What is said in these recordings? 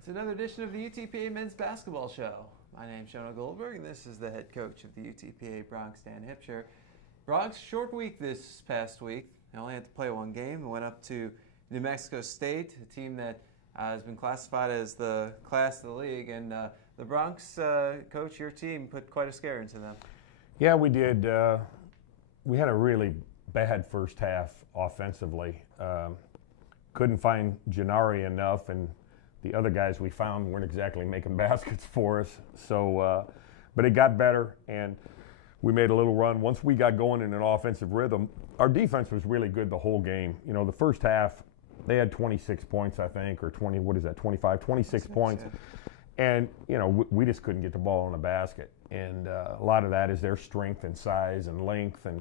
It's another edition of the UTPA Men's Basketball Show. My name's Jonah Goldberg, and this is the head coach of the UTPA Bronx, Dan Hipsher. Bronx, short week this past week. They only had to play one game. They went up to New Mexico State, a team that has been classified as the class of the league. And the Bronx, coach, your team put quite a scare into them. Yeah, we did. We had a really bad first half offensively. Couldn't find Janari enough, and the other guys we found weren't exactly making baskets for us. So, but it got better, and we made a little run. Once we got going in an offensive rhythm, our defense was really good the whole game. You know, the first half, they had 26 points, I think, or 20, what is that, 25, 26 points. Yeah. And, you know, we just couldn't get the ball in the basket. And a lot of that is their strength and size and length and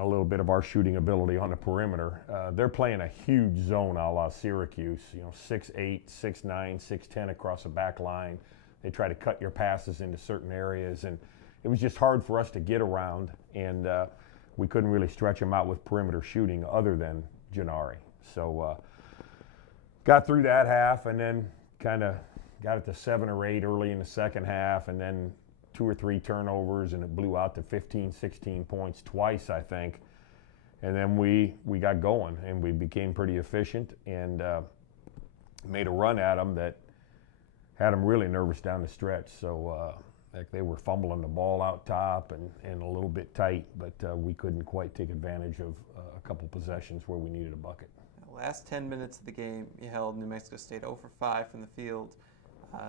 a little bit of our shooting ability on the perimeter. They're playing a huge zone a la Syracuse, you know, 6'8", 6'9", 6'10" across the back line. They try to cut your passes into certain areas, and it was just hard for us to get around, and we couldn't really stretch them out with perimeter shooting other than Janari. So got through that half, and then kind of got it to 7 or 8 early in the second half, and then 2 or 3 turnovers, and it blew out to 15, 16 points twice, I think. And then we got going, and we became pretty efficient and made a run at them that had them really nervous down the stretch. So like they were fumbling the ball out top and a little bit tight, but we couldn't quite take advantage of a couple possessions where we needed a bucket. The last 10 minutes of the game, you held New Mexico State 0 for 5 from the field.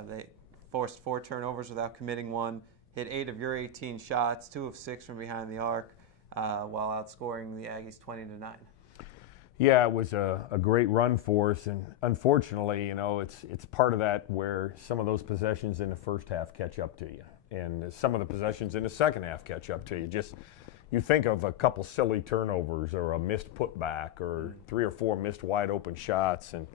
They forced 4 turnovers without committing one. Hit 8 of your 18 shots, 2 of 6 from behind the arc, while outscoring the Aggies 20-9. Yeah, it was a great run for us, and unfortunately, you know, it's part of that where some of those possessions in the first half catch up to you, and some of the possessions in the second half catch up to you. Just you think of a couple silly turnovers or a missed putback or 3 or 4 missed wide open shots, and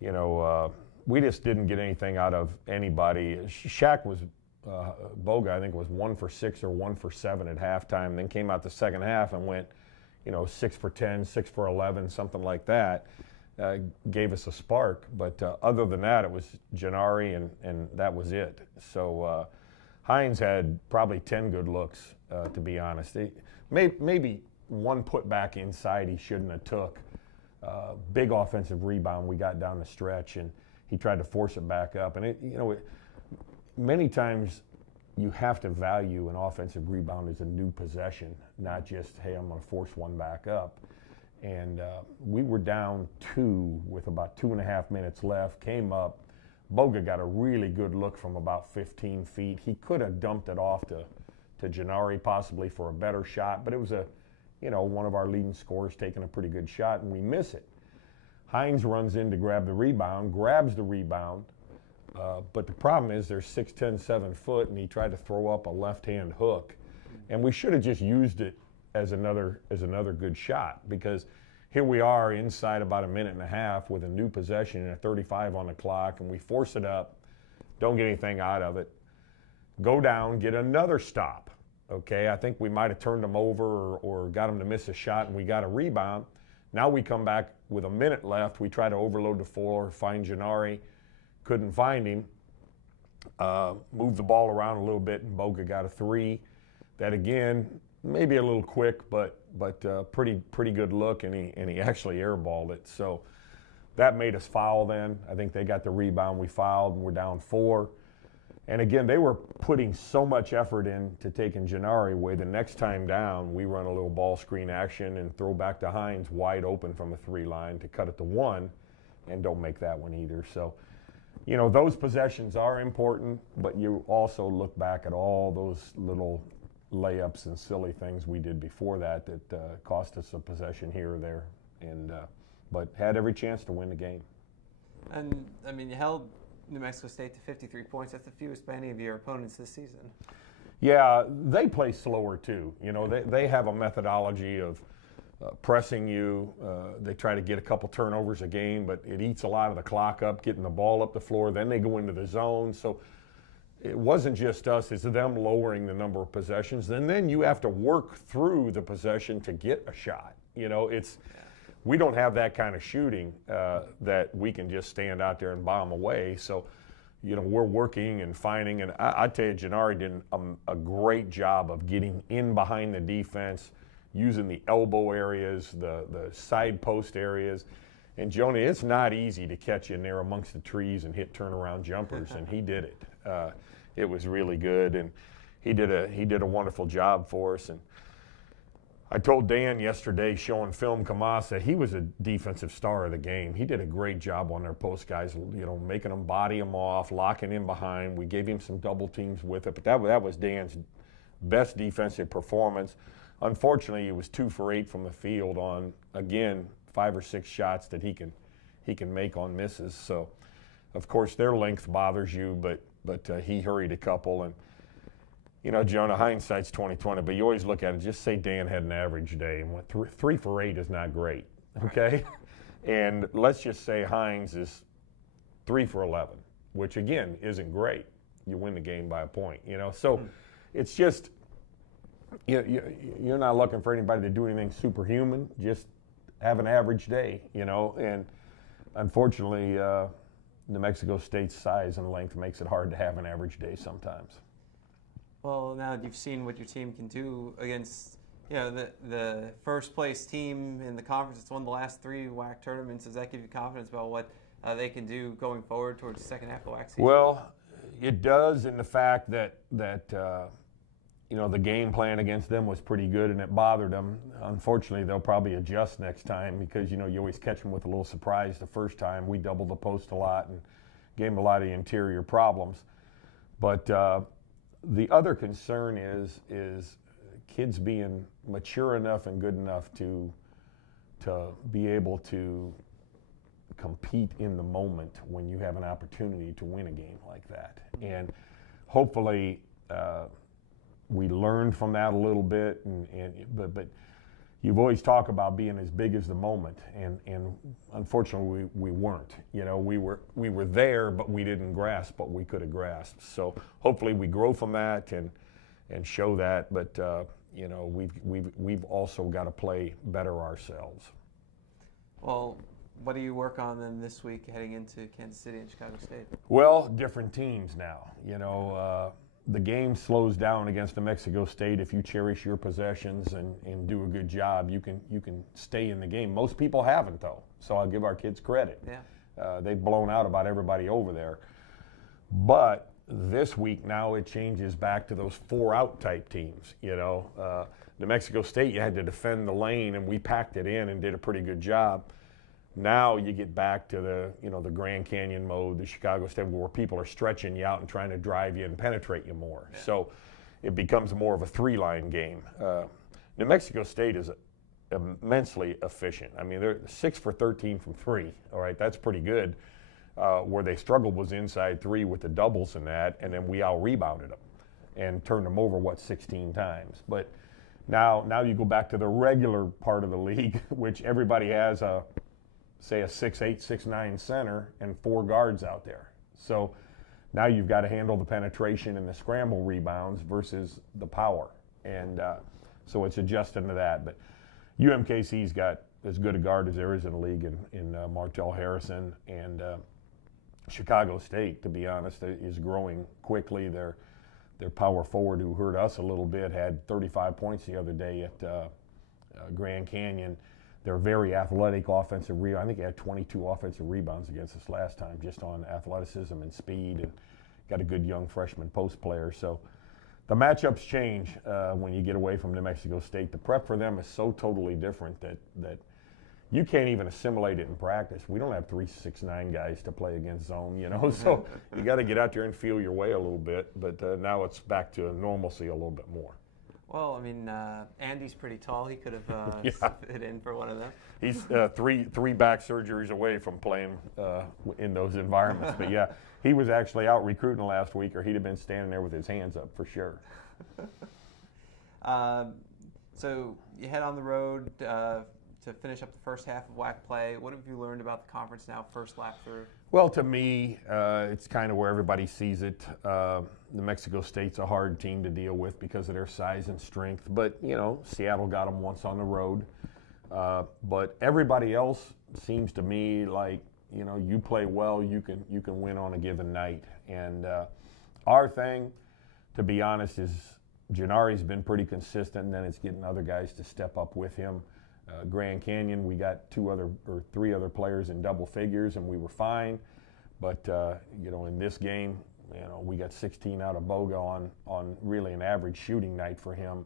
you know, we just didn't get anything out of anybody. Shaq was. Boga, I think, was 1 for 6 or 1 for 7 at halftime, then came out the second half and went, you know, 6 for 10, 6 for 11, something like that. Gave us a spark, but other than that, it was Janari, and that was it. So Hines had probably 10 good looks, to be honest. Maybe one put back inside he shouldn't have took. Big offensive rebound we got down the stretch, and he tried to force it back up. And, many times you have to value an offensive rebound as a new possession, not just, hey, I'm going to force one back up. And we were down 2 with about 2.5 minutes left, came up. Boga got a really good look from about 15 feet. He could have dumped it off to Janari possibly for a better shot, but it was one of our leading scorers taking a pretty good shot, and we miss it. Hines runs in to grab the rebound, grabs the rebound, but the problem is they're 6'10", 7 foot, and he tried to throw up a left-hand hook. And we should have just used it as another good shot, because here we are inside about 1.5 minutes with a new possession and a 35 on the clock, and we force it up, don't get anything out of it, go down, get another stop. Okay, I think we might have turned them over or got them to miss a shot, and we got a rebound. Now we come back with 1 minute left. We try to overload the floor, find Janari. Couldn't find him, moved the ball around a little bit, and Boga got a 3. That again, maybe a little quick, but pretty good look, and he actually airballed it. So that made us foul then. I think they got the rebound, we fouled, and we're down 4. And again, they were putting so much effort into taking Janari away. The next time down, we run a little ball screen action and throw back to Hines wide open from a 3 line to cut it to 1, and don't make that one either. So, you know, those possessions are important, but you also look back at all those little layups and silly things we did before that cost us a possession here or there, and but had every chance to win the game. And, I mean, you held New Mexico State to 53 points. That's the fewest by any of your opponents this season. Yeah, they play slower too. You know, they have a methodology of pressing you. They try to get a couple turnovers a game, but it eats a lot of the clock up, getting the ball up the floor. Then they go into the zone. So it wasn't just us, it's them lowering the number of possessions. And then you have to work through the possession to get a shot. You know, it's we don't have that kind of shooting that we can just stand out there and bomb away. So, you know, we're working and finding, and I tell you, Gennari did a great job of getting in behind the defense, using the elbow areas, the side post areas. And Jonah, it's not easy to catch in there amongst the trees and hit turnaround jumpers, and he did it. It was really good, and he did a wonderful job for us. And I told Dan yesterday, showing film Kamasa, he was a defensive star of the game. He did a great job on their post guys, you know, making them body them off, locking in behind. We gave him some double teams with it, but that was Dan's best defensive performance. Unfortunately, he was 2 for 8 from the field on, again, 5 or 6 shots that he can make on misses. So, of course, their length bothers you, but he hurried a couple. And you know, Jonah, hindsight's 20/20, but you always look at it. Just say Dan had an average day, and 3 for 8 is not great, okay? And let's just say Hines is 3 for 11, which again isn't great. You win the game by a point, you know. So it's just you're not looking for anybody to do anything superhuman. Just have an average day, you know. And unfortunately, New Mexico State's size and length makes it hard to have an average day sometimes. Well, now you've seen what your team can do against, you know, the first place team in the conference. It's won the last 3 WAC tournaments. Does that give you confidence about what they can do going forward towards the second half of the WAC season? Well, it does, in the fact that you know, the game plan against them was pretty good, and it bothered them. Unfortunately, they'll probably adjust next time because, you know, you always catch them with a little surprise the first time. We doubled the post a lot and gave them a lot of interior problems. But the other concern is kids being mature enough and good enough to be able to compete in the moment when you have an opportunity to win a game like that. And hopefully we learned from that a little bit, but you've always talked about being as big as the moment, and unfortunately we weren't. You know, we were there, but we didn't grasp what we could have grasped. So hopefully we grow from that and show that. But you know, we've also got to play better ourselves. Well, what do you work on then this week heading into Kansas City and Chicago State? Well, different teams now. You know. The game slows down against New Mexico State. If you cherish your possessions and do a good job, you can stay in the game. Most people haven't, though, so I'll give our kids credit. Yeah. They've blown out about everybody over there. But this week now it changes back to those 4-out type teams. You know, New Mexico State, you had to defend the lane, and we packed it in and did a pretty good job. Now you get back to the Grand Canyon mode, the Chicago State, where people are stretching you out and trying to drive you and penetrate you more. Yeah. So it becomes more of a 3-line game. New Mexico State is immensely efficient. I mean, they're 6 for 13 from 3. All right, that's pretty good. Where they struggled was inside 3 with the doubles and that, and then we out-rebounded them and turned them over, 16 times. But now you go back to the regular part of the league, which everybody has say a 6'8", 6'9" center and 4 guards out there. So now you've got to handle the penetration and the scramble rebounds versus the power. And so it's adjusting to that. But UMKC's got as good a guard as there is in the league in Martell Harrison. And Chicago State, to be honest, is growing quickly. Their power forward, who hurt us a little bit, had 35 points the other day at Grand Canyon. They're very athletic offensive rebound. I think they had 22 offensive rebounds against us last time, just on athleticism and speed, and got a good young freshman post player. So the matchups change when you get away from New Mexico State. The prep for them is so totally different that you can't even assimilate it in practice. We don't have 3 6'9" guys to play against zone, you know. So you got to get out there and feel your way a little bit. But now it's back to normalcy a little bit more. Well, I mean, Andy's pretty tall. He could have fit in for one of them. He's three back surgeries away from playing in those environments. But yeah, he was actually out recruiting last week, or he'd have been standing there with his hands up for sure. So you head on the road to finish up the first half of WAC play. What have you learned about the conference now, first lap through? Well, to me, it's kind of where everybody sees it. New Mexico State's a hard team to deal with because of their size and strength. But, you know, Seattle got them once on the road. But everybody else seems to me like, you know, you play well, you can win on a given night. And our thing, to be honest, is Gennari's been pretty consistent, and then it's getting other guys to step up with him. Grand Canyon, we got 3 other players in double figures, and we were fine. But you know, in this game, you know, we got 16 out of Boga on really an average shooting night for him.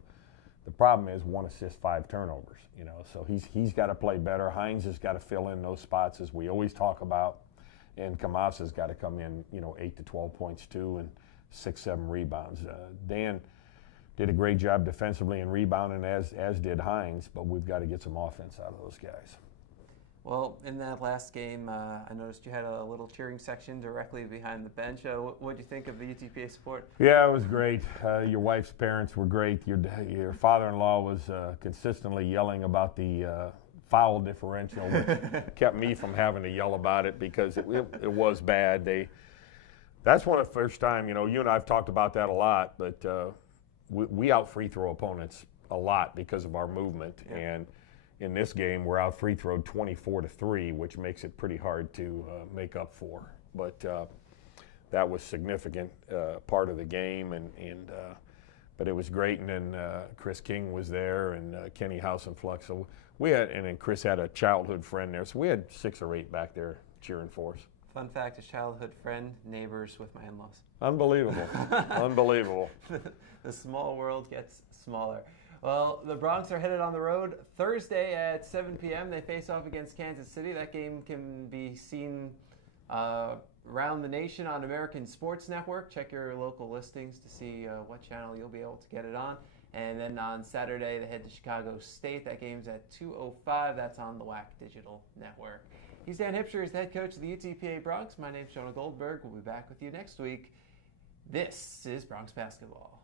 The problem is 1 assist, 5 turnovers. You know, so he's got to play better. Hines has got to fill in those spots as we always talk about, and Kamasa's got to come in, you know, 8 to 12 points too, and 6-7 rebounds. Dan did a great job defensively and rebounding, as did Hines, but we've got to get some offense out of those guys. Well, in that last game, I noticed you had a little cheering section directly behind the bench. What did you think of the UTPA support? Yeah, it was great. Your wife's parents were great. Your father-in-law was consistently yelling about the foul differential, which kept me from having to yell about it because it was bad. That's one of the first time, you know, you and I have talked about that a lot, but we out free throw opponents a lot because of our movement. Yeah. And in this game, we're out free throwed 24-3, which makes it pretty hard to make up for. But that was significant part of the game, but it was great. And then Chris King was there, and Kenny House and Flux. So and then Chris had a childhood friend there, so we had 6 or 8 back there cheering for us. Fun fact: a childhood friend, neighbors with my in-laws. Unbelievable, unbelievable. The small world gets smaller. Well, the Broncs are headed on the road Thursday at 7 p.m. They face off against Kansas City. That game can be seen around the nation on American Sports Network. Check your local listings to see what channel you'll be able to get it on. And then on Saturday, they head to Chicago State. That game's at 2:05. That's on the WAC Digital Network. He's Dan Hipsher, he's the head coach of the UTPA Broncs. My name's Jonah Goldberg. We'll be back with you next week. This is Broncs Basketball.